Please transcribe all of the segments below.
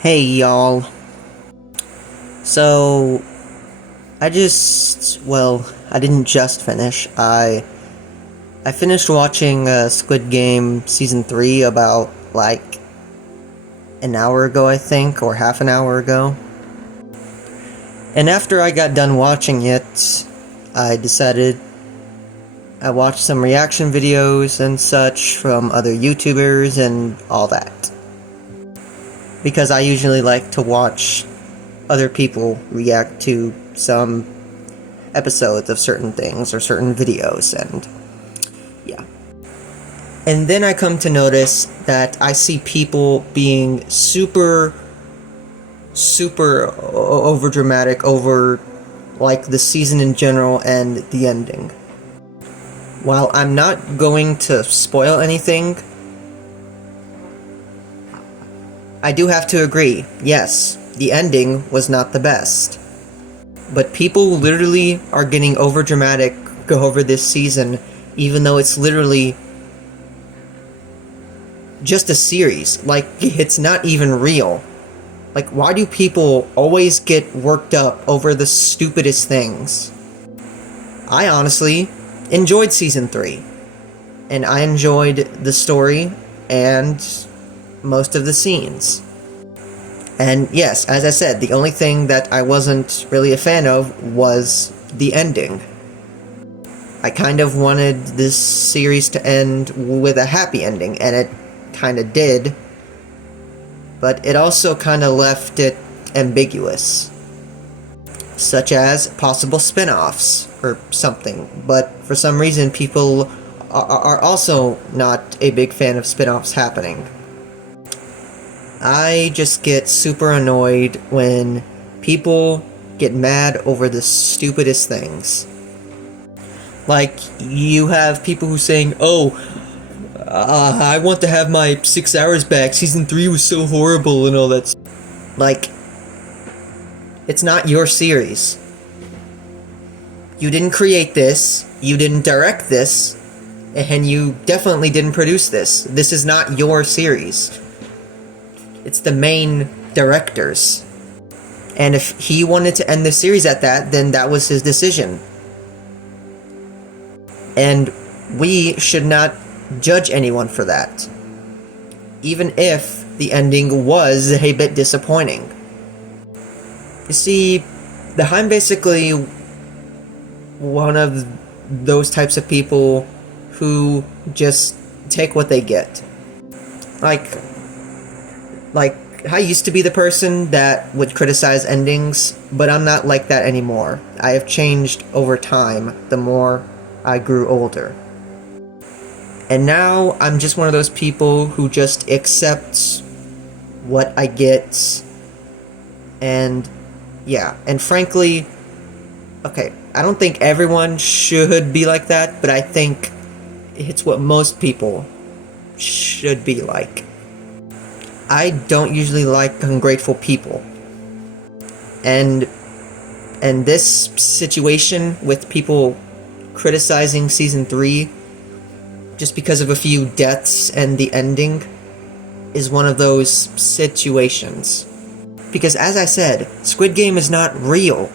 Hey y'all. So, I didn't just finish. I finished watching Squid Game Season 3 about, an hour ago, I think, or half an hour ago. And after I got done watching it, I decided I watched some reaction videos and such from other YouTubers and all that. Because I usually like to watch other people react to some episodes of certain things or certain videos, and yeah. And then I come to notice that I see people being super overdramatic over, the season in general and the ending. While I'm not going to spoil anything, I do have to agree, yes, the ending was not the best. But people literally are getting overdramatic over this season, even though it's literally just a series. It's not even real. Why do people always get worked up over the stupidest things? I honestly enjoyed Season 3. And I enjoyed the story and most of the scenes. And yes, as I said, the only thing that I wasn't really a fan of was the ending. I kind of wanted this series to end with a happy ending, and it kind of did. But it also kind of left it ambiguous. Such as possible spin-offs or something. But for some reason, people are also not a big fan of spin-offs happening. I just get super annoyed when people get mad over the stupidest things. You have people who saying, I want to have my 6 hours back, Season 3 was so horrible and all that. It's not your series. You didn't create this, you didn't direct this, and you definitely didn't produce this. This is not your series. It's the main director's. And if he wanted to end the series at that, then that was his decision. And we should not judge anyone for that. Even if the ending was a bit disappointing. You see, I'm basically one of those types of people who just take what they get. I used to be the person that would criticize endings, but I'm not like that anymore. I have changed over time, the more I grew older. And now, I'm just one of those people who just accepts what I get, and yeah, and frankly, okay, I don't think everyone should be like that, but I think it's what most people should be like. I don't usually like ungrateful people. And this situation with people criticizing Season 3 just because of a few deaths and the ending is one of those situations. Because as I said, Squid Game is not real.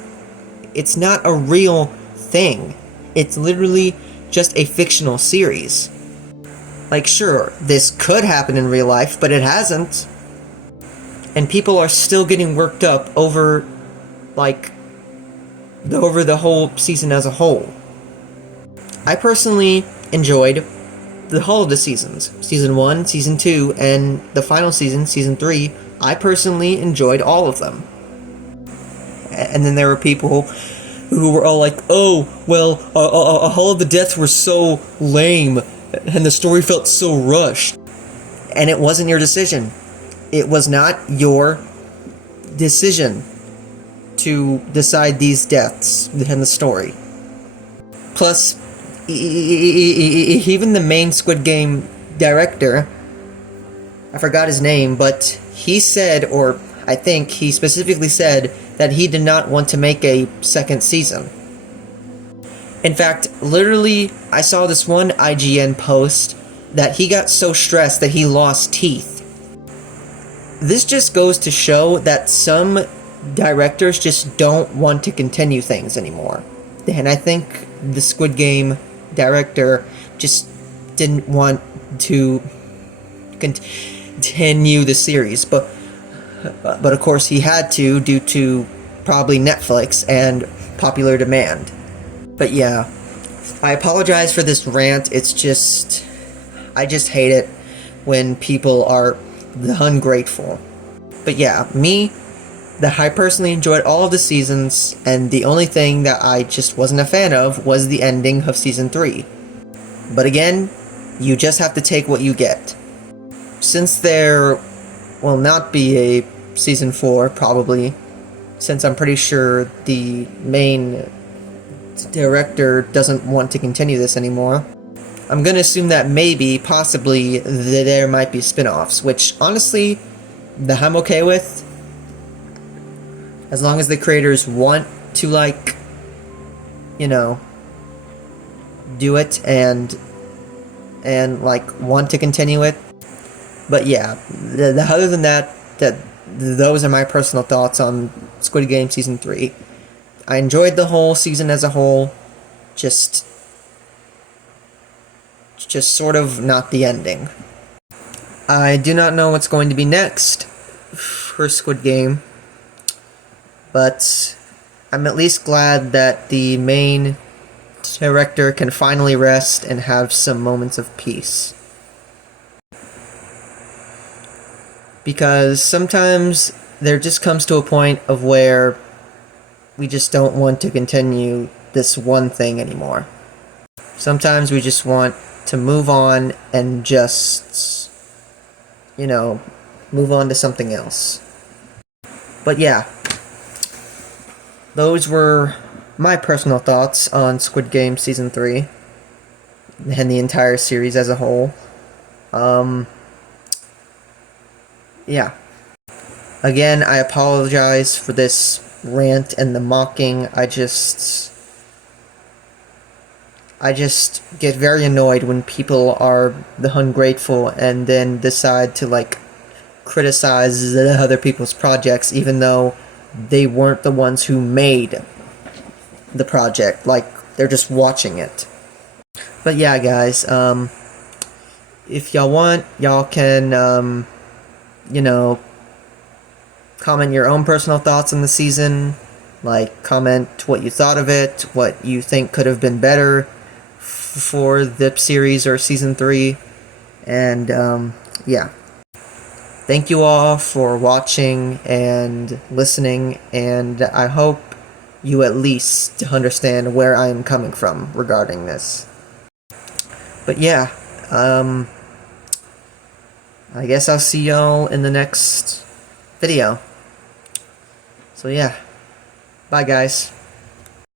It's not a real thing. It's literally just a fictional series. Sure, this could happen in real life, but it hasn't. And people are still getting worked up over, over the whole season as a whole. I personally enjoyed all of the seasons. Season 1, Season 2, and the final season, Season 3, I personally enjoyed all of them. And then there were people who were all like, all of the deaths were so lame, and the story felt so rushed. And it wasn't your decision. It was not your decision to decide these deaths in the story. Plus, even the main Squid Game director, I forgot his name, but he said, or I think he specifically said, that he did not want to make a second season. In fact, literally, I saw this one IGN post that he got so stressed that he lost teeth. this just goes to show that some directors just don't want to continue things anymore. And I think the Squid Game director just didn't want to continue the series, but of course he had to, due to probably Netflix and popular demand. But yeah, I apologize for this rant. It's just, I just hate it when people are ungrateful. But yeah, I personally enjoyed all of the seasons, and the only thing that I just wasn't a fan of was the ending of Season 3. But again, you just have to take what you get. Since there will not be a Season 4, probably, since I'm pretty sure the main director doesn't want to continue this anymore, I'm gonna assume that maybe, possibly, there might be spin-offs, which, honestly, that I'm okay with. As long as the creators want to, like, you know, do it and like, want to continue it. But yeah, other than that, those are my personal thoughts on Squid Game Season 3. I enjoyed the whole season as a whole, just sort of not the ending. I do not know what's going to be next for Squid Game, but I'm at least glad that the main director can finally rest and have some moments of peace. Because sometimes there just comes to a point of where we just don't want to continue this one thing anymore. Sometimes we just want to move on and just, you know, move on to something else. But yeah, those were my personal thoughts on Squid Game Season 3 and the entire series as a whole. Yeah. Again, I apologize for this rant and the mocking. I just get very annoyed when people are ungrateful and then decide to, like, criticize the other people's projects even though they weren't the ones who made the project. Like, they're just watching it. But yeah, guys, if y'all want, y'all can, you know, comment your own personal thoughts on the season. Like, comment what you thought of it, what you think could have been better for the series or Season 3. And, yeah. Thank you all for watching and listening, and I hope you at least understand where I am coming from regarding this. But yeah, I guess I'll see y'all in the next video. So yeah, bye guys.